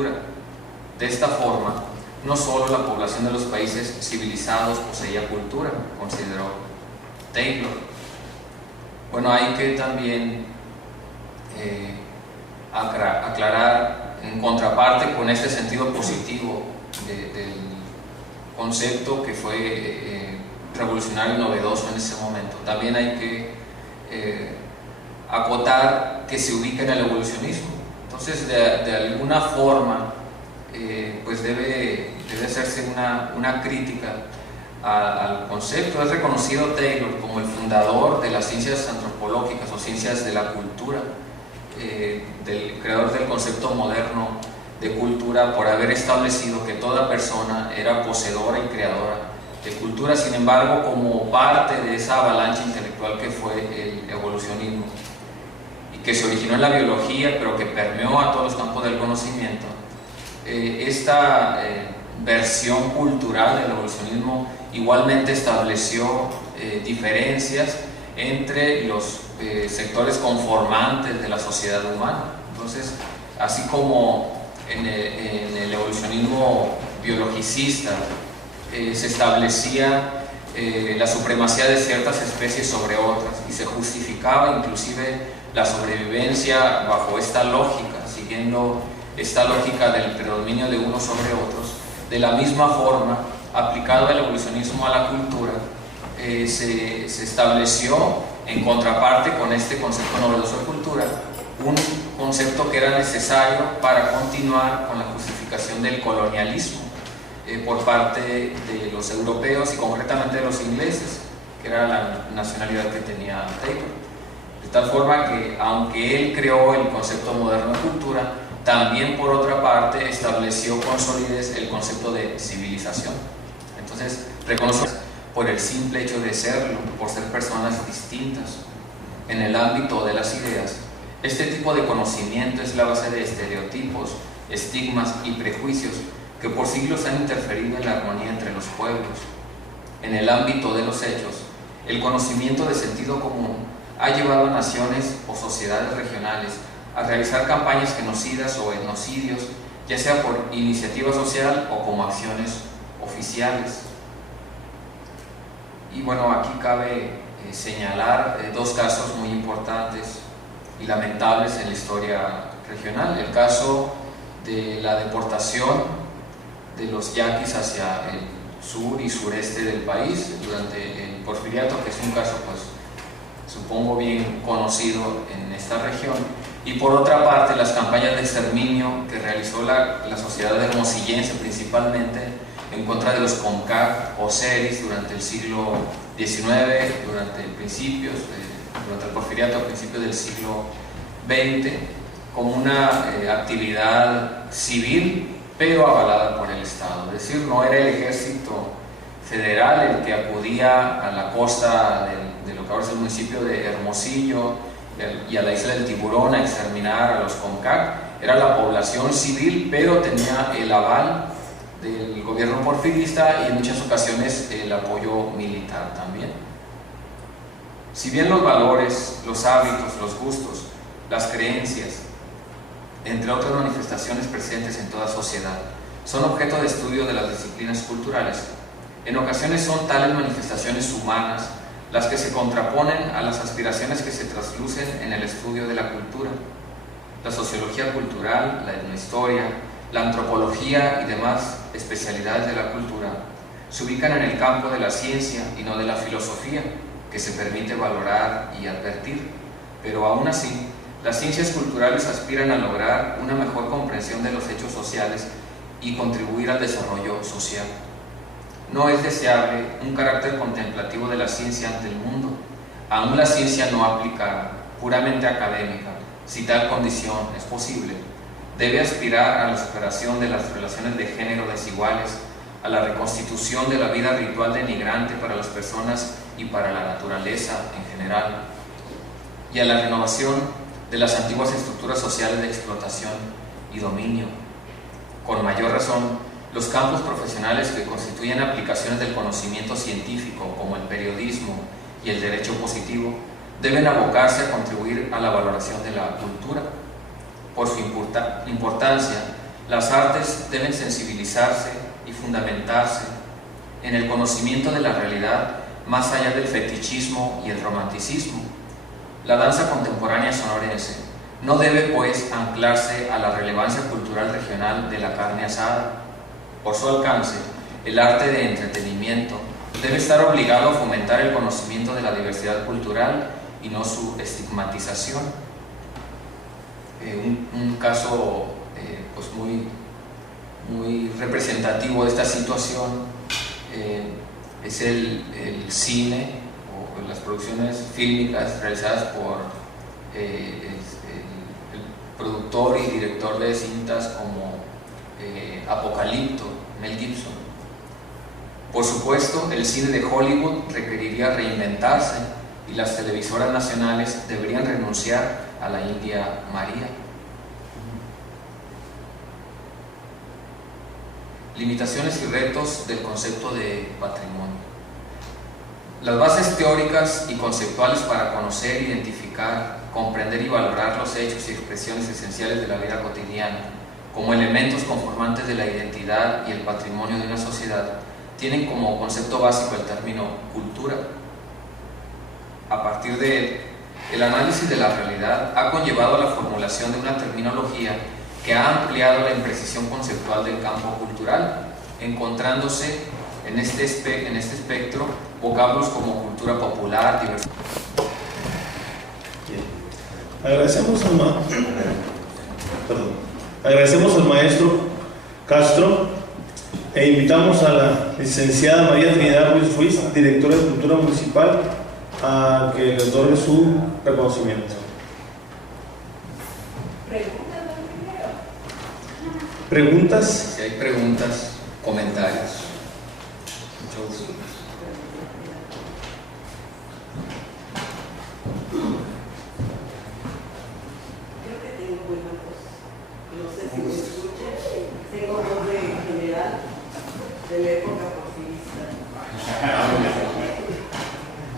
cultura. De esta forma, no solo la población de los países civilizados poseía cultura, consideró Taylor. Bueno, hay que también aclarar, en contraparte con este sentido positivo del concepto que fue revolucionario y novedoso en ese momento, también hay que acotar que se ubica en el evolucionismo. Entonces, de alguna forma, pues debe hacerse una crítica al concepto. Es reconocido Taylor como el fundador de las ciencias antropológicas o ciencias de la cultura, del creador del concepto moderno de cultura, por haber establecido que toda persona era poseedora y creadora de cultura. Sin embargo, como parte de esa avalancha intelectual que fue el evolucionismo y que se originó en la biología pero que permeó a todos los campos del conocimiento, esta versión cultural del evolucionismo igualmente estableció diferencias entre los sectores conformantes de la sociedad humana. Entonces, así como en el evolucionismo biologicista se establecía la supremacía de ciertas especies sobre otras y se justificaba inclusive la sobrevivencia bajo esta lógica, siguiendo esta lógica del predominio de unos sobre otros, de la misma forma, aplicado el evolucionismo a la cultura, se estableció en contraparte con este concepto novedoso de cultura, un concepto que era necesario para continuar con la justificación del colonialismo por parte de los europeos y concretamente de los ingleses, que era la nacionalidad que tenía Taylor. De tal forma que, aunque él creó el concepto moderno de cultura, también por otra parte estableció con solidez el concepto de civilización. Entonces, reconoce por el simple hecho de serlo, por ser personas distintas en el ámbito de las ideas. Este tipo de conocimiento es la base de estereotipos, estigmas y prejuicios que por siglos han interferido en la armonía entre los pueblos. En el ámbito de los hechos, el conocimiento de sentido común ha llevado a naciones o sociedades regionales a realizar campañas genocidas o etnocidios, ya sea por iniciativa social o como acciones oficiales. Y bueno, aquí cabe señalar dos casos muy importantes y lamentables en la historia regional. El caso de la deportación de los yaquis hacia el sur y sureste del país durante el Porfiriato, que es un caso, pues, supongo bien conocido en esta región, y por otra parte las campañas de exterminio que realizó la sociedad hermosillense principalmente en contra de los Comcaac o Ceris durante el siglo XIX, durante el Porfiriato, a principios del siglo XX, como una actividad civil pero avalada por el Estado. Es decir, no era el ejército federal el que acudía a la costa de lo que ahora es el municipio de Hermosillo y a la isla del Tiburón a exterminar a los Comcaac. Era la población civil, pero tenía el aval del gobierno porfirista y en muchas ocasiones el apoyo militar también. Si bien los valores, los hábitos, los gustos, las creencias, entre otras manifestaciones presentes en toda sociedad, son objeto de estudio de las disciplinas culturales, en ocasiones son tales manifestaciones humanas las que se contraponen a las aspiraciones que se traslucen en el estudio de la cultura. La sociología cultural, la etnohistoria, la antropología y demás especialidades de la cultura se ubican en el campo de la ciencia y no de la filosofía, que se permite valorar y advertir, pero aún así, las ciencias culturales aspiran a lograr una mejor comprensión de los hechos sociales y contribuir al desarrollo social. No es deseable un carácter contemplativo de la ciencia ante el mundo, aún la ciencia no aplicada, puramente académica, si tal condición es posible. Debe aspirar a la superación de las relaciones de género desiguales, a la reconstitución de la vida ritual denigrante para las personas y para la naturaleza en general, y a la renovación de las antiguas estructuras sociales de explotación y dominio. Con mayor razón, los campos profesionales que constituyen aplicaciones del conocimiento científico, como el periodismo y el derecho positivo, deben abocarse a contribuir a la valoración de la cultura. Por su importancia, Las artes deben sensibilizarse y fundamentarse en el conocimiento de la realidad más allá del fetichismo y el romanticismo. La danza contemporánea sonorense no debe, pues, anclarse a la relevancia cultural regional de la carne asada. Por su alcance, el arte de entretenimiento debe estar obligado a fomentar el conocimiento de la diversidad cultural y no su estigmatización. Un caso pues muy representativo de esta situación es el cine o las producciones fílmicas realizadas por el productor y director de cintas como Apocalipto, Mel Gibson. Por supuesto, el cine de Hollywood requeriría reinventarse y las televisoras nacionales deberían renunciar a la India María. Limitaciones y retos del concepto de patrimonio. Las bases teóricas y conceptuales para conocer, identificar, comprender y valorar los hechos y expresiones esenciales de la vida cotidiana como elementos conformantes de la identidad y el patrimonio de una sociedad tienen como concepto básico el término cultura. A partir de él, el análisis de la realidad ha conllevado a la formulación de una terminología que ha ampliado la imprecisión conceptual del campo cultural, encontrándose en este espectro vocablos como cultura popular, diversidad. Agradecemos al maestro Castro e invitamos a la licenciada María Trinidad Ruiz, directora de Cultura Municipal, a que le otorgue su reconocimiento. ¿Preguntas? Si hay preguntas, comentarios. Mucho gusto. Creo que tengo buena voz. No sé si me escuchan. Tengo voz de general de la época porfirista.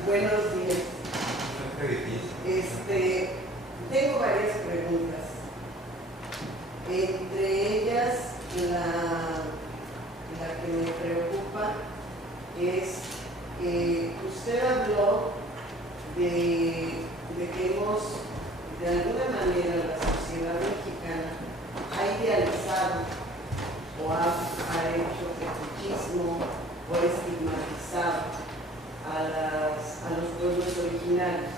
Buenos días. Tengo varias preguntas. Entre ellas, la que me preocupa es que usted habló de que hemos, de alguna manera, la sociedad mexicana ha idealizado o ha hecho fetichismo o estigmatizado a los pueblos originarios.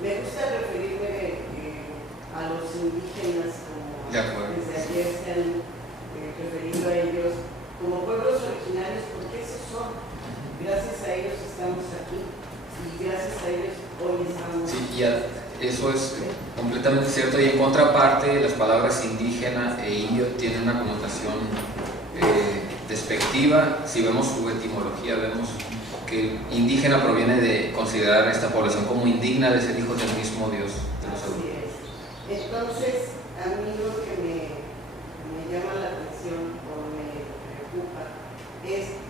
Me gusta referirme a los indígenas como desde ayer se han referido a ellos como pueblos originarios, porque esos son. Gracias a ellos estamos aquí y gracias a ellos hoy estamos. Sí, eso es completamente cierto, y en contraparte las palabras indígena e indio tienen una connotación despectiva. Si vemos su etimología, vemos que indígena proviene de considerar a esta población como indigna de ser hijos del mismo Dios de los europeos. Entonces, a mí lo que me llama la atención o me preocupa es,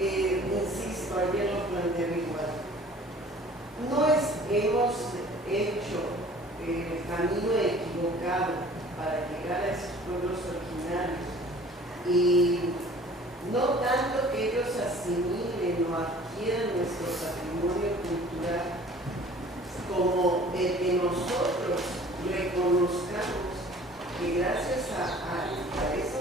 insisto, ayer lo planteé igual, no hemos hecho el camino equivocado para llegar a esos pueblos originarios, y no tanto que ellos asimilen o adquieran nuestro patrimonio cultural, como el que nosotros reconozcamos que gracias a esa